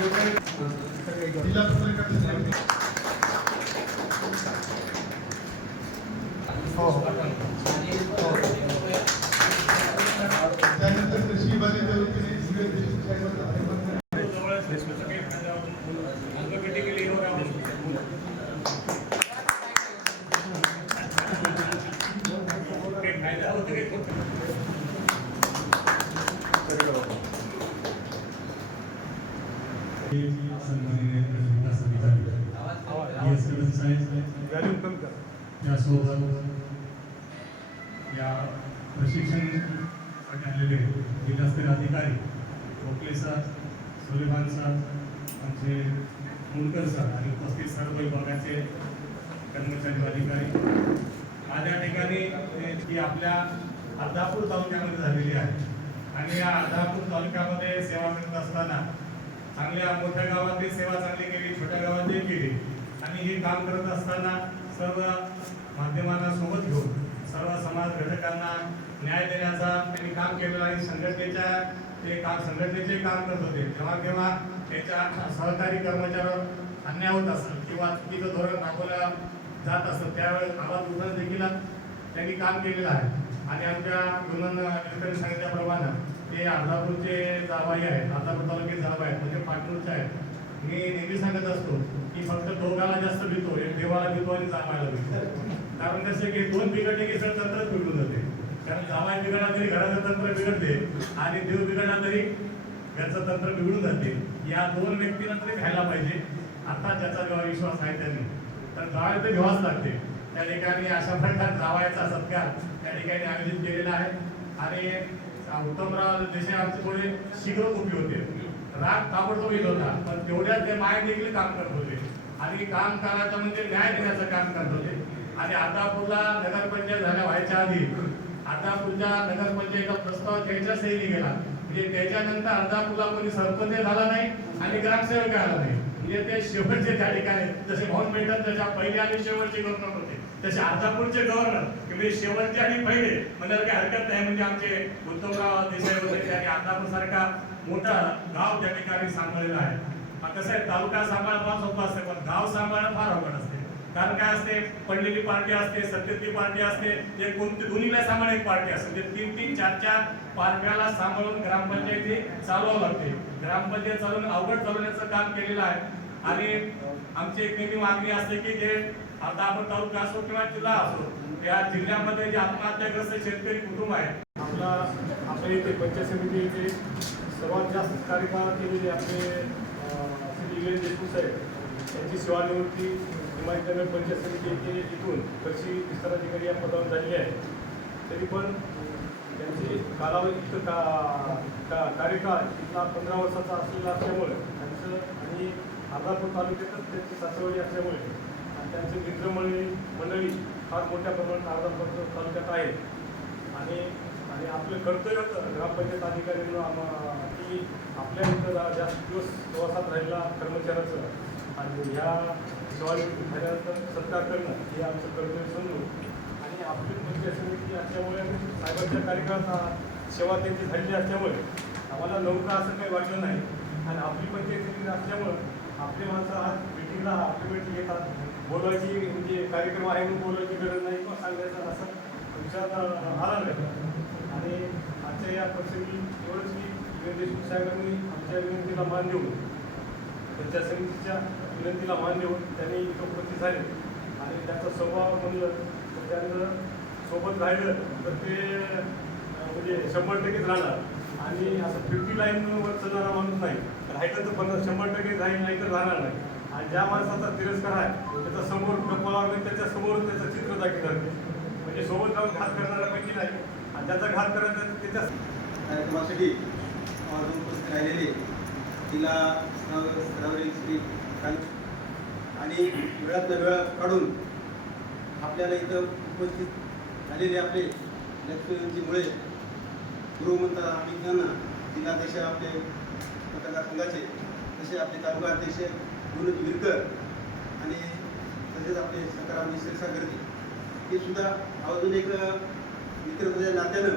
जिल्हा पत्रकार समिती. त्यानंतर कृषी विभागाच्या वतीने विवेक देशमुख साहेबांचा अभिनंदन. सन्माननीय विकास अधिकारी एस कदम साहेब त्यासोबत या प्रशिक्षणासाठी आलेले जिल्हास्तरीय अधिकारी गोखले सर सुलेमान सर आमचे मुंडकर सर आणि उपस्थित सर्व विभागाचे कर्मचारी अधिकारी आज या ठिकाणी ए, ही आपल्या अर्धापूर तालुक्यामध्ये झालेली आहे आणि या अर्धापूर तालुक्यामध्ये सेवा करत असताना चांगल्या मोठ्या गावातली सेवा चांगली केली छोट्या गावातही केली. आणि हे काम करत असताना सर्व माध्यमांना सोबत घेऊन सर्व समाज घटकांना न्याय देण्याचा त्यांनी काम केलं आणि संघटनेच्या ते काम संघटनेचे काम करत होते. जेव्हा केव्हा त्याच्या सहकारी कर्मचाऱ्यावर अन्याय होत असेल किंवा चुकीचं धोरण राबवलं जात असेल त्यावेळेस आवाज उठवणं देखील त्यांनी काम केलेलं आहे. आणि आमच्या गुणन सांगितल्याप्रमाणे ते अर्धापूरचे जाबाई आहेत अर्धापूर तालुक्याचे जाबाई आहेत म्हणजे पाटणूरचे आहेत. मी नेहमी सांगत असतो की फक्त दोघाला जास्त भीतो एक देवाला भीतो आणि जावायला भीतो. कारण कसं की दोन बिघडले की सर तंत्रच बिघडून जाते. कारण जाबाय बिघडला तरी घराचं तंत्र बिघडते आणि देव बिघडला तरी घरचं तंत्र बिघडून जाते. या दोन व्यक्तींना तरी घ्यायला पाहिजे. आता ज्याचा जेव्हा विश्वास आहे त्यांनी. तर जावायला तर घ्यावाच लागते. त्या ठिकाणी अशा प्रकारे जावायचा सत्कार त्या ठिकाणी आयोजित केलेला आहे. आणि उत्तमराव जसे आमचे थोडे शीघ्र उभी होते. राग ताबडतोब येत होता पण तेवढ्यात ते माय देखील काम करत होते. आणि काम करायचं म्हणजे न्याय देण्याचं काम करत होते. आणि आतापूरला नगरपंचायत झाल्या व्हायच्या आधी आतापूरच्या नगरपंचायतीचा प्रस्ताव त्यांच्या सही गेला म्हणजे त्याच्यानंतर अर्धापूरला कोणी सरपंच झाला नाही आणि ग्रामसेवक आला नाही. म्हणजे ते शेवटचे त्या ठिकाणी. जसे भाऊन मिळतात त्याच्या पहिले आणि शेवटचे गव्हर्नर होते तसे अर्धापूरचे गव्हर्नर म्हणजे शेवटचे आणि पहिले म्हणायला काही हरकत नाही. म्हणजे आमचे उद्धवराव देसाई होते त्यांनी अर्धापूर सारखा मोठा गाव त्या ठिकाणी सांभाळलेला आहे. कसं आहे तालुका सांभाळणं फार सोपं असते पण गाव सांभाळणं फार अवघड असते. कारण काय असते? पडलेली पार्टी असते सत्तेतली पार्टी असते जे कोणती दोन्हीला सांभाळ एक पार्टी असते. ते तीन तीन चार चार पार्ट्याला सांभाळून ग्रामपंचायती चालवावं लागते. ग्रामपंचायत चालवून अवघड चालवण्याचं काम केलेलं आहे. आणि आमची एक नेहमी मागणी असते की जे आता आपण तालुका असो किंवा जिल्हा असो त्या जिल्ह्यामध्ये जे आत्महत्याग्रस्त शेतकरी कुटुंब आहे. आपला आपल्या इथे पंचायत समिती येथे सर्वात जास्त कार्यकाळ केलेले आपले श्री विवेक देशमुख साहेब त्यांची सेवानिवृत्ती हिमाचल पंचायत समिती येथे इथून कृषी विस्ताराधिकारी या पदावर झालेली आहे. तरी पण त्यांची कालावधी इथं का का कार्यकाळ इथला पंधरा वर्षाचा असलेला असल्यामुळे त्यांचं आणि अर्धापूर तालुक्यातच त्यांची सासवडी असल्यामुळे आणि त्यांचे मित्रमंडळी मंडळी फार मोठ्या प्रमाणात अर्धापूर तालुक्यात आहेत. आणि आणि आपलं कर्तव्य ग्रामपंचायत अधिकारी म्हणून आम्हा- की आपल्या इथं जास्त दिवस प्रवासात राहिलेला कर्मचाऱ्याचं आणि ह्या सेवानिवृत्ती झाल्यानंतर सत्कार करणं हे आमचं कर्तव्य समजून आणि आपली पंचायत समिती असल्यामुळे साहेबांच्या कार्यकाळात सेवा त्यांची झालेली असल्यामुळे आम्हाला लवकर असं काही वाटलं नाही. आणि आपली पंचायत समिती असल्यामुळं आपली माणसं आज मिटिंगला आपली मिटिंग येतात. बोलवायची म्हणजे कार्यक्रम आहे म्हणून बोलवायची गरज नाही किंवा सांगायचं असं विचार आला नाही आणि आजच्या या प्रसंगी एवढंच की देशमुख साहेबांनी आमच्या विनंतीला मान देऊन त्यांच्या समितीच्या विनंतीला मान देऊन त्यांनी इथं उपस्थित झाले. आणि त्याचा स्वभाव म्हणलं तर त्यांचं सोबत राहिलं तर ते म्हणजे शंभर टक्केच राहणार. आणि असं फिफ्टी लाईनवर चालणारा माणूस नाही. राहिलं तर पन्नास शंभर टक्के राहील नाही तर राहणार नाही. आणि ज्या माणसाचा तिरस्कार आहे त्याचा समोर कपाळावर त्याच्यासमोर त्याचं चित्र दाखवणार म्हणजे सोबत जाऊन घात पैकी नाही. आणि त्याचा घात करायचा त्याच्या कार्यक्रमासाठी उपस्थित राहिलेले. तिला स्तरावरील आणि वेळात वेळ काढून आपल्याला इथं उपस्थित झालेले आपले लक्ष्मीमुळे गृहमंत्री अमित यांना जिल्हाध्यक्ष आपले मतदारसंघाचे तसे आपले तालुका अध्यक्ष मनोज विरकर आणि तसेच आपले सकाराम क्षीरसागरजी हे सुद्धा अजून एक मित्रपदाच्या नात्यानं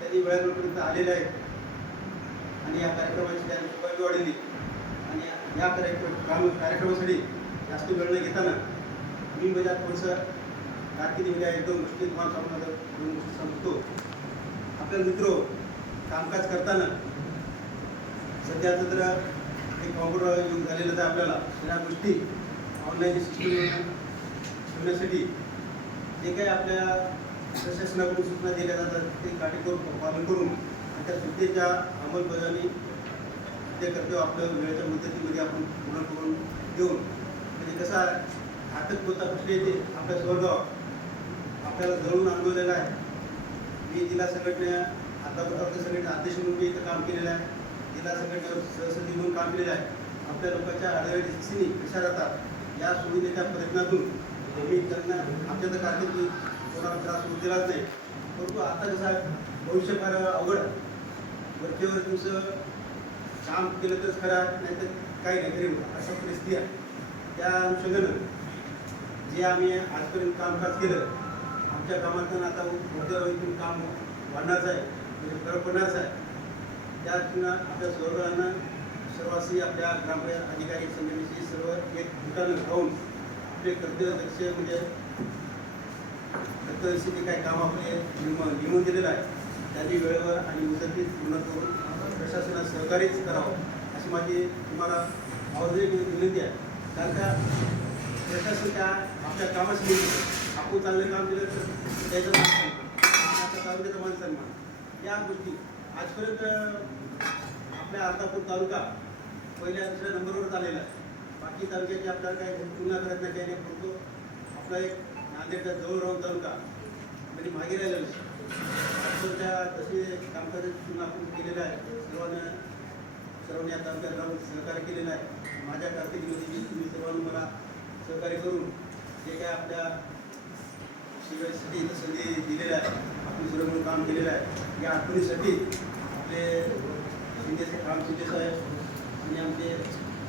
त्यांनी वेळापर्यंत आलेले आहेत आणि या कार्यक्रमाची त्यांनी शोभावी वाढली आणि या कार्यक्रम काम कार्यक्रमासाठी जास्त वेळ न घेताना मी माझ्या थोडंसं कारकिर्दीमध्ये एक दोन गोष्टी तुम्हाला सांगतो दोन गोष्टी सांगतो आपल्या मित्र कामकाज करताना सध्याचं तर एक कॉम्प्युटर युग झालेलं आहे आपल्याला. ह्या गोष्टी ऑनलाईन सिस्टम ठेवण्यासाठी जे काही आपल्या प्रशासनाकडून सूचना दिल्या जातात ते काटेकोर पालन करून आणि त्या सूचनेच्या अंमलबजावणी ते कर्तव्य आपल्या वेळेच्या मुदतीमध्ये आपण पूर्ण करून देऊन म्हणजे कसा घातक होता प्रश्न येते आपल्या स्वर्गाव आपल्याला जळून अनुभवलेला आहे. मी जिल्हा संघटना आतापर्यंत संघटना अध्यक्ष म्हणून मी इथं काम केलेलं आहे. जिल्हा संघटनेवर सहसचिव म्हणून काम केलेलं आहे. आपल्या लोकांच्या अडचणी कशा राहतात या सुविधेच्या प्रयत्नातून मी त्यांना आमच्या तर कारकिर्दी कोणाला त्रास होऊ दिलाच नाही. परंतु आता कसं आहे भविष्य फार अवघड वरचेवर तुमचं काम केलं तरच खरा नाहीतर नाही तर काही नाही गरीब अशा परिस्थिती आहे. त्या अनुषंगानं जे आम्ही आजपर्यंत कामकाज केलं आमच्या कामातून आता पुढच्या काम वाढणारच आहे म्हणजे फरक पडणारच आहे. त्या दृष्टीनं आपल्या सर्वांना सर्वांशी आपल्या ग्राम अधिकारी संघटनेशी सर्व एक ठिकाण राहून आपले कर्तव्य लक्ष म्हणजे कर्तव्यशी जे काही काम आपले निम- नेमून दिलेलं आहे. त्यांनी वेळेवर आणि मुदतीत पूर्ण करून प्रशासनात सहकार्यच करावं अशी माझी तुम्हाला आवाज विनंती आहे. कारण का प्रशासन त्या आपल्या कामाशी निगडीत. चाललं चांगलं काम केलं तर त्याचं मान सन्मान। आता तालुक्याचा मान सन्मान। या गोष्टी? आजपर्यंत आपल्या अर्धापूर तालुका पहिल्या दुसऱ्या नंबरवर आलेला आहे. बाकी तालुक्याची आपल्याला काही तुलना करत नाही काही नाही आपला एक नांदेडचा जवळ राहून तालुका म्हणजे मागे राहिलेला आपण त्या तसे कामकाजाची तुलना आपण केलेलं आहे सर्वांना सर्वांनी या तालुक्यात राहून सहकार्य केलेलं आहे. माझ्या कारकिर्दीमध्ये तुम्ही सर्वांनी मला सहकार्य करून जे काय आपल्या शिवायसाठी इथं संधी दिलेल्या आहे आपण सर्व मिळून काम केलेलं आहे. या आठवणीसाठी आपले शिंदे राम शिंदे साहेब आणि आमचे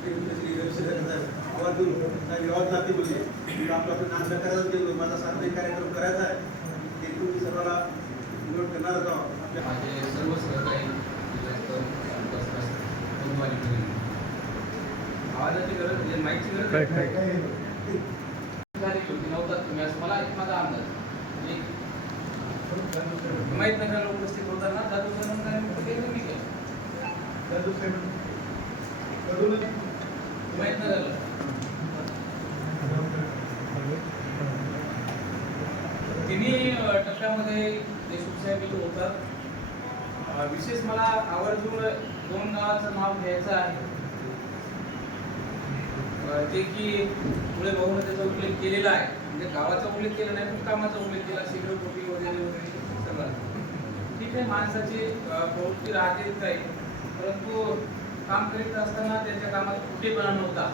श्री रविशंकर साहेब आवाजून साहेब व्यवहार लागते बोलले. मी आपलं आपलं नाच करायचं गेलो माझा सार्वजनिक कार्यक्रम करायचा आहे. ते तुम्ही सर्वांना विनोद करणारच आहोत. आपल्या माझे सर्व सहकारी. आवाजाची गरज म्हणजे माईकची गरज आहे. झाली होती नव्हतात तुम्ही असं मला एक माझा अंदाज म्हणजे माहीत नगराला उपस्थित होताना जादू संबंधाने ते मी केलं माहीत नगरला तिन्ही टप्प्यामध्ये देशमुख साहेब इथे होतात. विशेष मला आवर्जून दोन गावाचं नाव घ्यायचं आहे. ते की पुढे भाऊनं त्याचा उल्लेख केलेला आहे. म्हणजे गावाचा उल्लेख केला नाही पण कामाचा उल्लेख केला शीघ्रकोटी वगैरे वगैरे सगळं. ठीक आहे माणसाची प्रवृत्ती राहतेच आहे परंतु काम करीत असताना त्यांच्या कामात कुठेपणा नव्हता.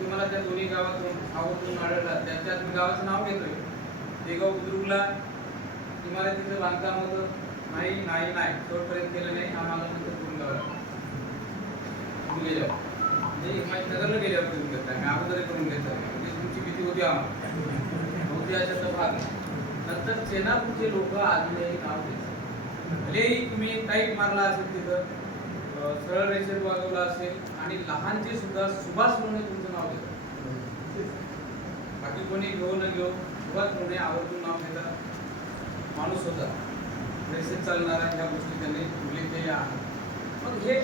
ते मला त्या दोन्ही गावातून आवडून आढळला. त्याच्यात मी गावाचं नाव घेतोय. देगाव बुद्रुकला. इमारतीचं बांधकाम होतं. नाही नाही नाही. शेवटपर्यंत केलं नाही. आम्हाला नंतर करून गावला तुम्ही गेल्यावर. म्हणजे हिमायतनगरला गेल्यावर तुम्ही मी अगोदर करून घेतो म्हणजे तुमची भीती होती आम्हाला. होती अशाचा भाग नंतर सेनापूरचे लोक अजूनही नाव देतात भलेही तुम्ही टाईप मारला असेल तिथं सरळ रेषेत वागवला असेल आणि लहानचे सुद्धा सुभाष म्हणून तुमचं नाव घेतात. बाकी कोणी घेऊ न घेऊ सुभाष म्हणून आवर्जून नाव घेतात. माणूस होता रेषेत चालणारा ह्या गोष्टी त्यांनी उल्लेख केल्या आहेत. मग हे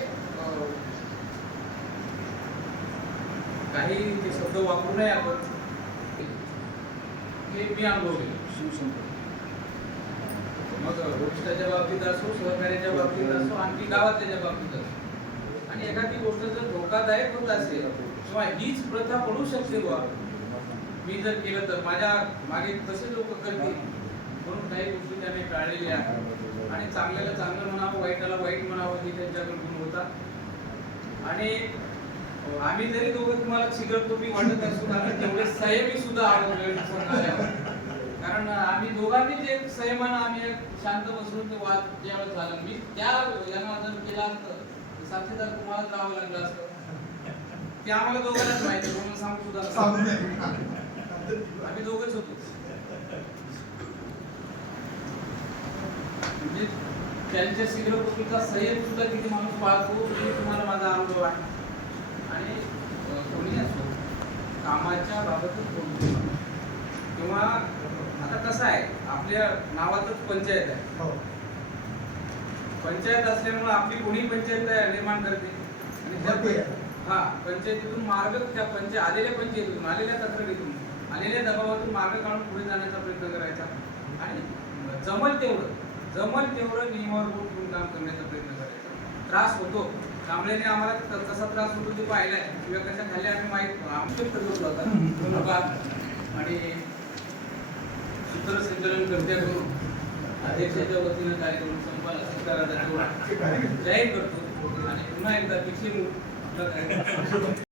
काही ते शब्द वापरू नये आपण. हे मी अनुभवले मग वरिष्ठाच्या बाबतीत असो सहकार्याच्या बाबतीत असो आणखी गावातल्या बाबतीत असो. आणि एखादी गोष्ट जर धोकादायक होत असेल किंवा हीच प्रथा पडू शकते बा मी जर केलं तर माझ्या मागे कसे लोक करतील. म्हणून काही गोष्टी त्याने टाळलेल्या. आहेत आणि चांगल्याला चांगलं म्हणावं वाईटाला वाईट म्हणावं हे त्यांच्याकडे गुण होता आणि आम्ही जरी दोघं तुम्हाला चिगट तुम्ही वाटत असू कारण तेवढे संयमी सुद्धा आहोत कारण आम्ही दोघांनीच एक संयमानं आम्ही एक शांत बसून ते वाद ज्यावेळेस झाला. मी त्या यांना जर केला असतं साक्षीदार तुम्हालाच राहावं लागलं असतं. ते आम्हाला दोघांनाच माहिती म्हणून सांगू सुद्धा. आम्ही दोघच होतो. म्हणजे त्यांच्या शीघ्रकृतीचा संयम सुद्धा किती माणूस पाळतो हे तुम्हाला माझा अनुभव आहे. आणि कामाच्या बाबतच बोलतो किंवा कसं आहे आपल्या नावातच पंचायत आहे. हो. पंचायत असल्यामुळे आपली कोणी पंचायत निर्माण करते? आणि. हा पंचायतीतून मार्ग त्या पंच आलेल्या पंचायतीतून आलेल्या तक्रारीतून आलेल्या दबावातून मार्ग काढून पुढे जाण्याचा प्रयत्न करायचा. आणि जमल तेवढं जमल तेवढं नियमावर ठेवून काम करण्याचा प्रयत्न करायचा. त्रास होतो. कांबळेने आम्हाला तसा त्रास होतो ते पाहिलाय. किंवा कशा खाली आम्ही माहीत आमचे होता. आणि सूत्रसंचलन कर्त्याकडून अध्यक्षाच्या वतीनं कार्यक्रम संपाला स्वीकाराचा. जाहीर करतो. आणि पुन्हा एकदा पिछले